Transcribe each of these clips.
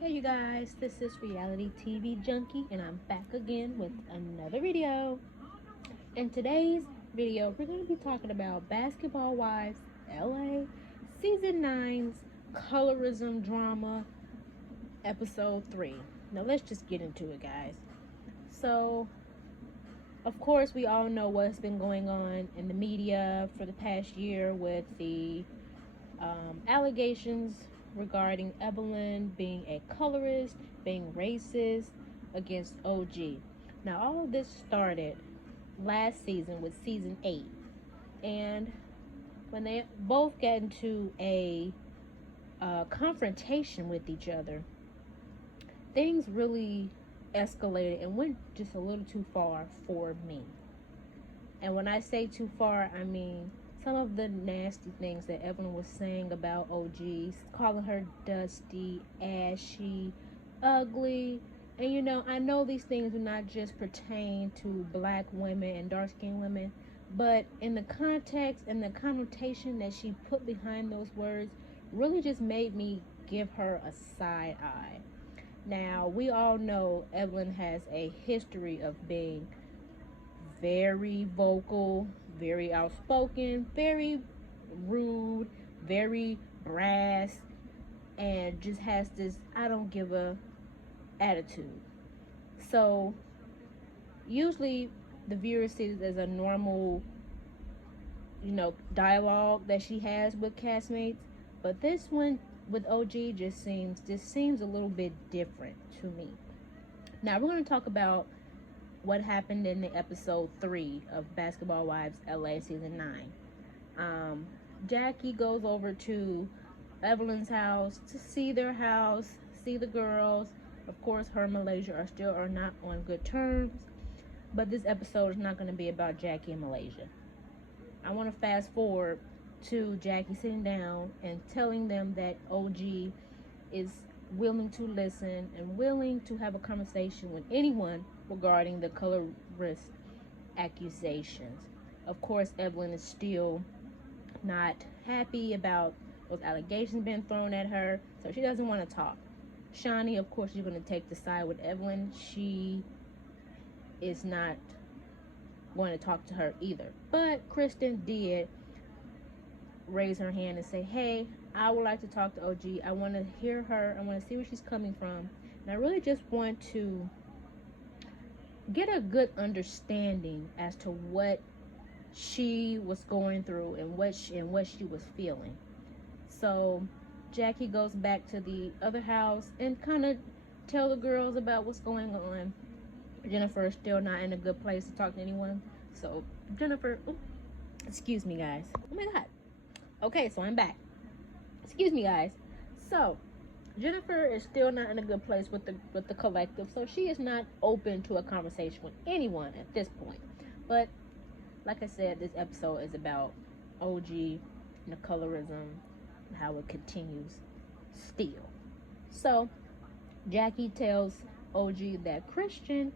Hey you guys, this is Reality TV Junkie and I'm back again with another video. In today's video, we're going to be talking about Basketball Wives LA Season 9's Colorism Drama Episode 3. Now let's just get into it, guys. So, of course, we all know what's been going on in the media for the past year with the allegations regarding Evelyn being a colorist, being racist against OG. Now, all of this started last season with season 8, and when they both got into a confrontation with each other, things really escalated and went just a little too far for me. And when I say too far, I mean some of the nasty things that Evelyn was saying about OG, calling her dusty, ashy, ugly. And I know these things do not just pertain to black women and dark-skinned women, but in the context and the connotation that she put behind those words really just made me give her a side eye. Now, we all know Evelyn has a history of being very vocal, very outspoken, very rude, very brass, and just has this I don't give a attitude. So usually the viewer sees it as a normal, dialogue that she has with castmates, but this one with OG just seems a little bit different to me. Now we're going to talk about what happened in the episode 3 of Basketball Wives LA season 9. Jackie goes over to Evelyn's house to see their house, see the girls. Of course, her and Malaysia are not on good terms, but this episode is not going to be about Jackie and Malaysia. I want to fast forward to Jackie sitting down and telling them that OG is willing to listen and willing to have a conversation with anyone regarding the colorist accusations. Of course, Evelyn is still not happy about those allegations being thrown at her, so she doesn't want to talk. Shawnee, of course, she's going to take the side with Evelyn. She is not going to talk to her either. But Kristen did raise her hand and say, hey, I would like to talk to OG. I want to hear her. I want to see where she's coming from. And I really just want to get a good understanding as to what she was going through and what she was feeling. So Jackie goes back to the other house and kind of tell the girls about what's going on. Jennifer is still not in a good place to talk to anyone. So Jennifer, excuse me guys. Oh my God. Okay, so I'm back. Excuse me, guys. So, Jennifer is still not in a good place with the collective, so she is not open to a conversation with anyone at this point. But, like I said, this episode is about OG and the colorism and how it continues still. So, Jackie tells OG that Kristen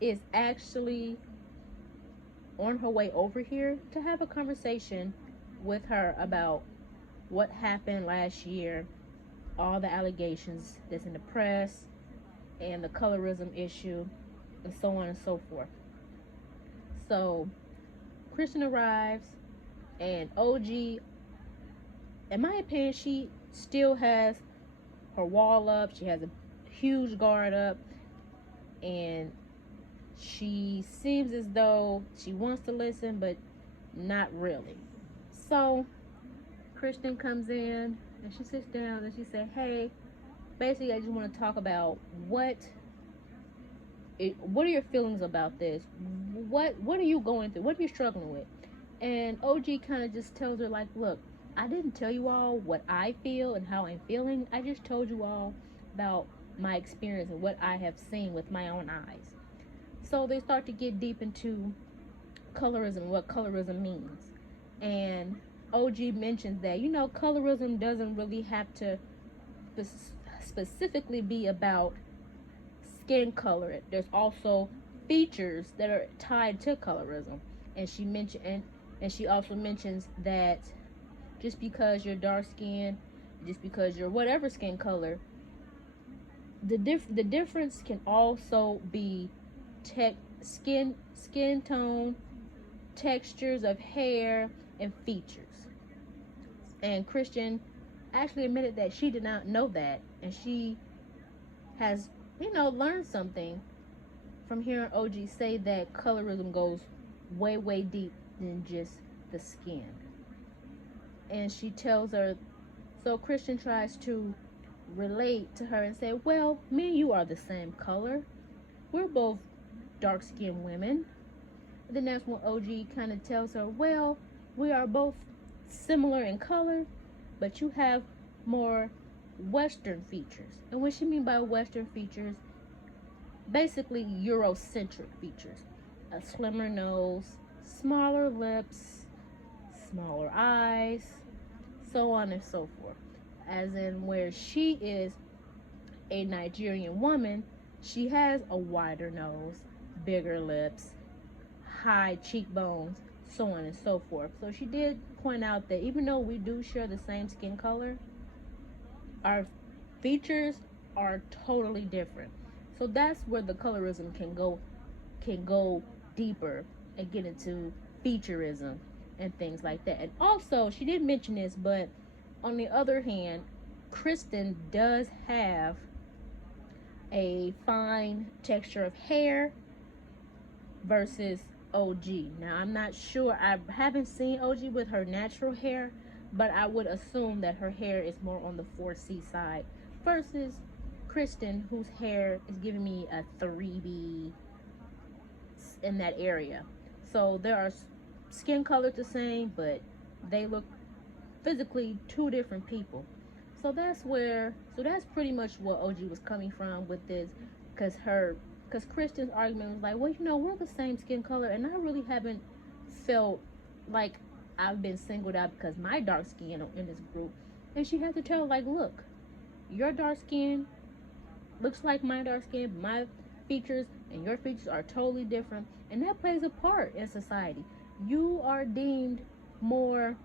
is actually on her way over here to have a conversation with her about what happened last year, all the allegations that's in the press, and the colorism issue, and so on and so forth. So, Kristen arrives, and OG, in my opinion, she still has her wall up. She has a huge guard up, and she seems as though she wants to listen, but not really. So Kristen comes in and she sits down and she said, hey, basically I just want to talk about what are your feelings about this? What are you going through? What are you struggling with? And OG kind of just tells her, like, look, I didn't tell you all what I feel and how I'm feeling. I just told you all about my experience and what I have seen with my own eyes. So they start to get deep into colorism, what colorism means. And OG mentions that, colorism doesn't really have to specifically be about skin color. There's also features that are tied to colorism. And she also mentions that just because you're dark skinned, just because you're whatever skin color, the difference can also be skin tone, textures of hair, and features. And Christian actually admitted that she did not know that, and she has, learned something from hearing OG say that colorism goes way, way deep than just the skin. And she tells her, so Christian tries to relate to her and say, well, me and you are the same color. We're both dark-skinned women. And then that's when OG kind of tells her, well, we are both similar in color, but you have more Western features. And what she means by Western features, basically Eurocentric features. A slimmer nose, smaller lips, smaller eyes, so on and so forth. As in where she is a Nigerian woman, she has a wider nose, bigger lips, high cheekbones, so on and so forth. So she did point out that even though we do share the same skin color, our features are totally different. So that's where the colorism can go deeper and get into featureism and things like that. And also, she did mention this, but on the other hand, Kristen does have a fine texture of hair versus OG. Now, I'm not sure. I haven't seen OG with her natural hair, but I would assume that her hair is more on the 4C side versus Kristen, whose hair is giving me a 3B in that area. So there are skin colors the same, but they look physically two different people. So that's pretty much what OG was coming from with this, because Kristen's argument was like, well, we're the same skin color, and I really haven't felt like I've been singled out because my dark skin in this group. And she had to tell, like, look, your dark skin looks like my dark skin, but my features and your features are totally different, and that plays a part in society. You are deemed more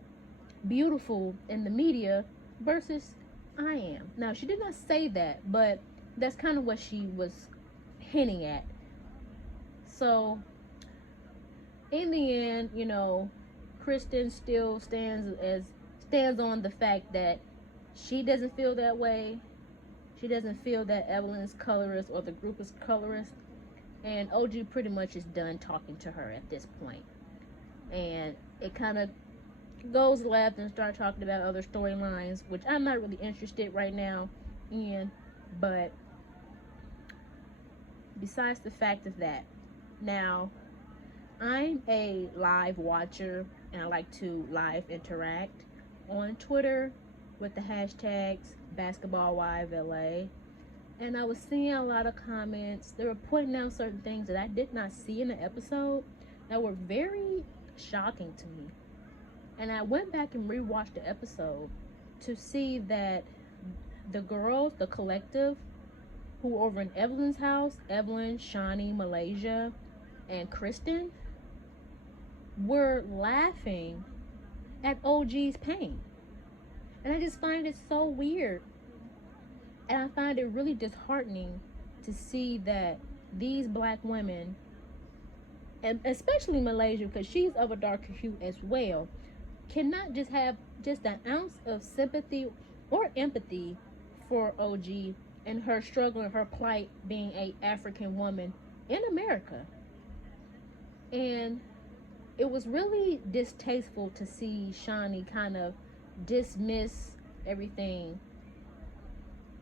beautiful in the media versus I am. Now, she did not say that, but that's kind of what she was hinting at. So in the end, Kristen still stands on the fact that she doesn't feel that way. She doesn't feel that Evelyn is colorist or the group is colorist. And OG pretty much is done talking to her at this point. And it kind of goes left and start talking about other storylines, which I'm not really interested right now in. But besides the fact of that, now I'm a live watcher and I like to live interact on Twitter with the hashtags BasketballWiveLA. And I was seeing a lot of comments. They were pointing out certain things that I did not see in the episode that were very shocking to me. And I went back and rewatched the episode to see that the girls, the collective, who were over in Evelyn's house, Evelyn, Shawnee, Malaysia, and Kristen, were laughing at OG's pain. And I just find it so weird. And I find it really disheartening to see that these black women, and especially Malaysia, because she's of a darker hue as well, cannot just have just an ounce of sympathy or empathy for OG and her struggle and her plight being a African woman in America. And it was really distasteful to see Shawnee kind of dismiss everything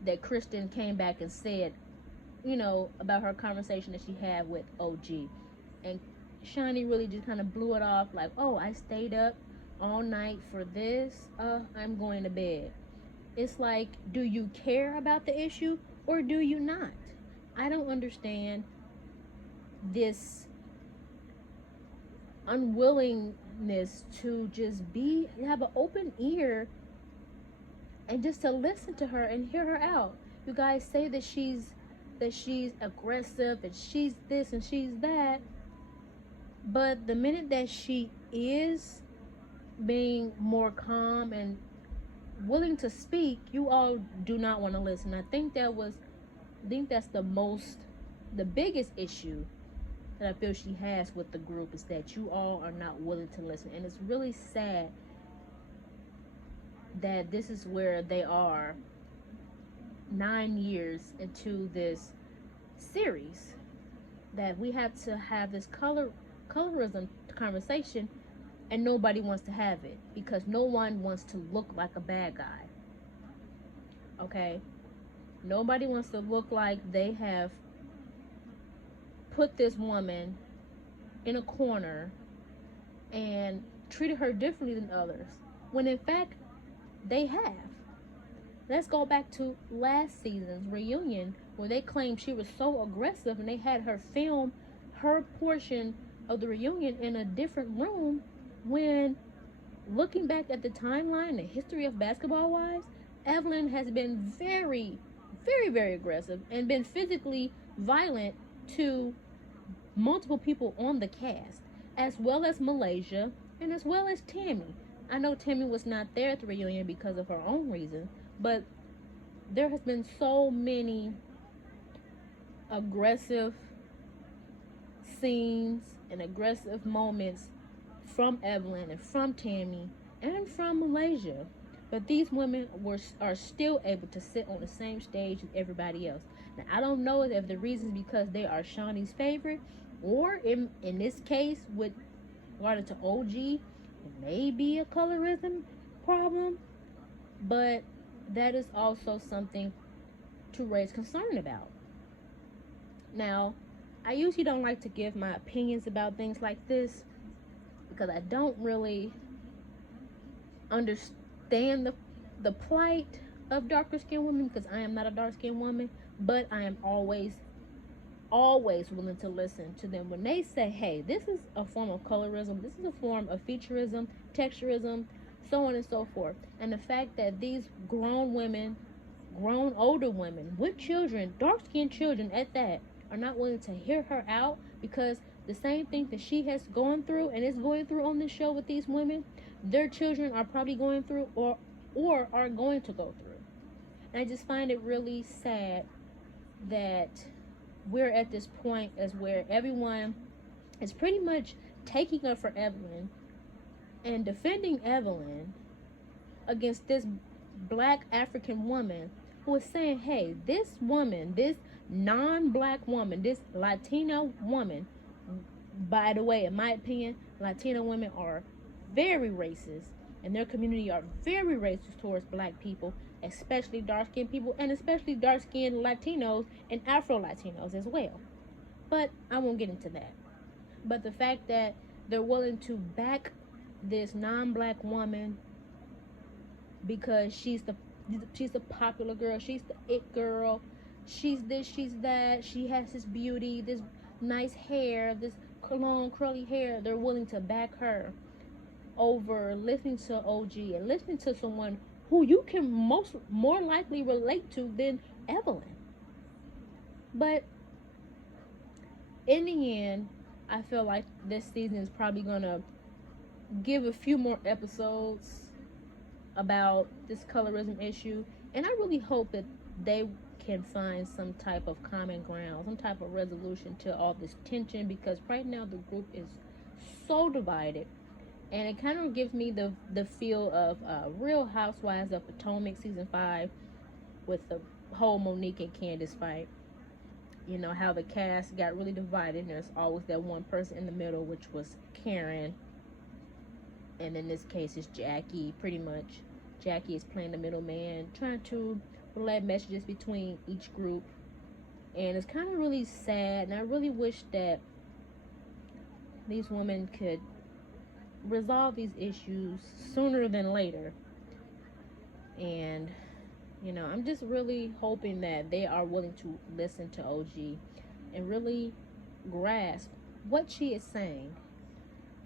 that Kristen came back and said, about her conversation that she had with OG. And Shawnee really just kind of blew it off like, oh, I stayed up all night for this. I'm going to bed. It's like, do you care about the issue or do you not? I don't understand this unwillingness to just have an open ear and just to listen to her and hear her out. You guys say that she's aggressive and she's this and she's that, but the minute that she is being more calm and willing to speak, you all do not want to listen. I think that was I think that's the biggest issue that I feel she has with the group, is that you all are not willing to listen. And it's really sad that this is where they are 9 years into this series, that we have to have this colorism conversation, and nobody wants to have it because no one wants to look like a bad guy. Okay? Nobody wants to look like they have put this woman in a corner and treated her differently than others, when in fact they have. Let's go back to last season's reunion, where they claimed she was so aggressive and they had her film her portion of the reunion in a different room, when looking back at the timeline, the history of Basketball Wives, Evelyn has been very, very, very aggressive and been physically violent to multiple people on the cast, as well as Malaysia and as well as Tammy. I know Tammy was not there at the reunion because of her own reasons, but there has been so many aggressive scenes and aggressive moments from Evelyn and from Tammy and from Malaysia. But these women are still able to sit on the same stage as everybody else. Now, I don't know if the reason is because they are Shawnee's favorite, or in this case, with regard to OG, it may be a colorism problem. But that is also something to raise concern about. Now, I usually don't like to give my opinions about things like this because I don't really understand the plight of darker skinned women, because I am not a dark skinned woman, but I am always willing to listen to them when they say, hey, this is a form of colorism, this is a form of featureism, texturism, so on and so forth. And the fact that these grown older women with children, dark skinned children at that, are not willing to hear her out, because the same thing that she has gone through and is going through on this show with these women, their children are probably going through or are going to go through. And I just find it really sad that we're at this point as where everyone is pretty much taking up for Evelyn and defending Evelyn against this black African woman who is saying, hey, this woman, this non-black woman, this Latino woman, by the way, in my opinion, Latino women are very racist, and their community are very racist towards black people, especially dark-skinned people, and especially dark-skinned Latinos and Afro-Latinos as well. But I won't get into that. But the fact that they're willing to back this non-black woman because she's the popular girl, she's the it girl, she's this, she's that, she has this beauty, this nice hair, this long curly hair, they're willing to back her over listening to OG and listening to someone who you can more likely relate to than Evelyn. But in the end, I feel like this season is probably gonna give a few more episodes about this colorism issue, and I really hope that they can find some type of common ground, some type of resolution to all this tension, because right now the group is so divided, and it kind of gives me the feel of Real Housewives of Potomac season 5 with the whole Monique and Candace fight. You know how the cast got really divided, and there's always that one person in the middle, which was Karen, and in this case it's Jackie. Pretty much Jackie is playing the middleman, trying to relay messages between each group, and it's kind of really sad, and I really wish that these women could resolve these issues sooner than later. And I'm just really hoping that they are willing to listen to OG and really grasp what she is saying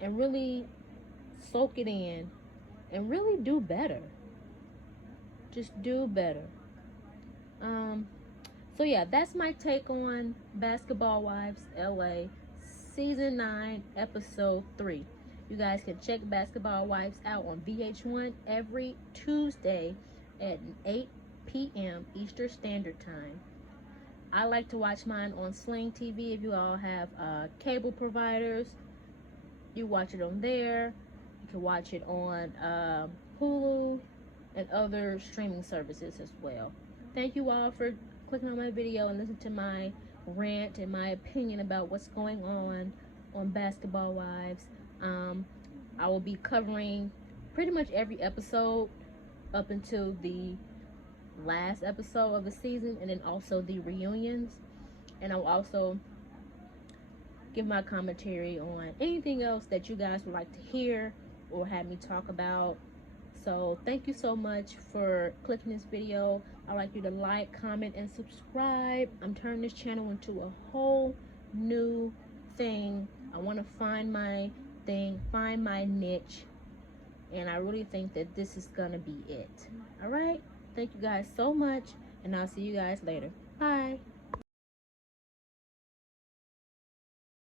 and really soak it in and really do better. Just do better. So yeah, that's my take on Basketball Wives LA season 9 episode 3. You guys can check Basketball Wives out on VH1 every Tuesday at 8 p.m. Eastern Standard Time. I like to watch mine on Sling TV. If you all have cable providers, you watch it on there. You can watch it on Hulu and other streaming services as well. Thank you all for clicking on my video and listening to my rant and my opinion about what's going on Basketball Wives. I will be covering pretty much every episode up until the last episode of the season, and then also the reunions. And I'll also give my commentary on anything else that you guys would like to hear or have me talk about. So thank you so much for clicking this video. I'd like you to like, comment, and subscribe. I'm turning this channel into a whole new thing. I want to find my thing, find my niche, and I really think that this is gonna be it. All right, thank you guys so much, and I'll see you guys later. Bye.